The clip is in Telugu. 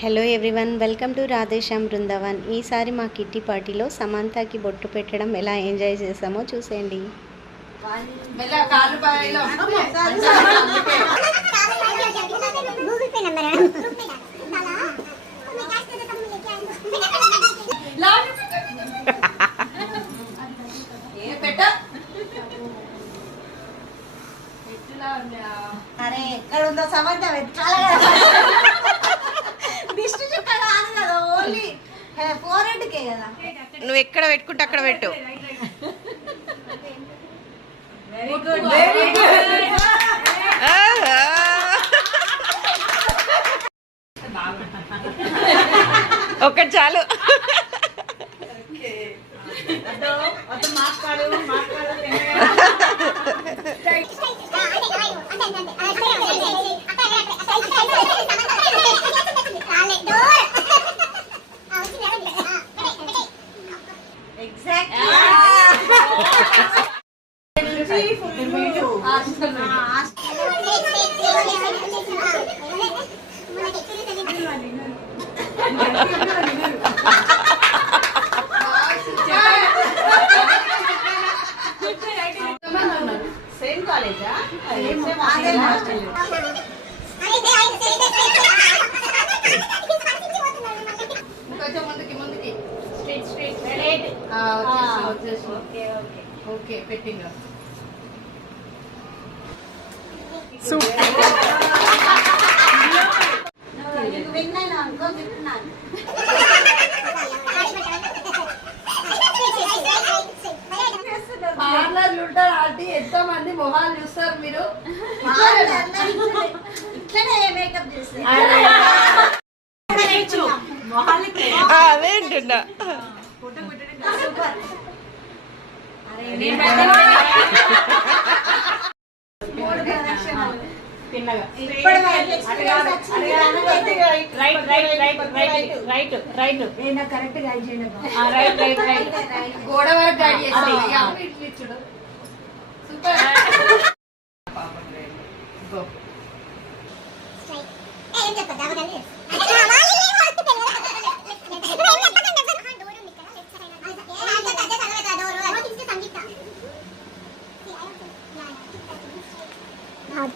Hello everyone, welcome to Radheshyam Brindavan. ఈసారి మా కిట్టి పార్టీలో సమంతకి బొట్టు పెట్టడం ఎలా ఎంజాయ్ చేసామో చూసేయండి. అరే ఎక్కడ ఉందో సమంత దిష్టి చుక్క కాదు కదా, ఓన్లీ ఫోరెడ్కే కదా. నువ్వు ఎక్కడ పెట్టుకుంటే అక్కడ పెట్టు. Very good, very good. ఒకటి చాలు. సేమ్ కాలేజా? కొంచెం ముందుకి ముందుకి స్ట్రైట్ స్ట్రైట్ స్ట్రైట్. వచ్చేసి ఓకే ఓకే ఓకే పెట్టింగా. విన్నాను అనుకో, విన్నాను. పార్లర్లు ఉంటారు ఆంటీ, ఎంతో మంది మొహాలు చూస్తారు మీరు. ఇట్లనే మేకప్ చేస్తారు. అదేంటున్నా గోడ వరకు గైడ్ చేస్తాడు. Hard.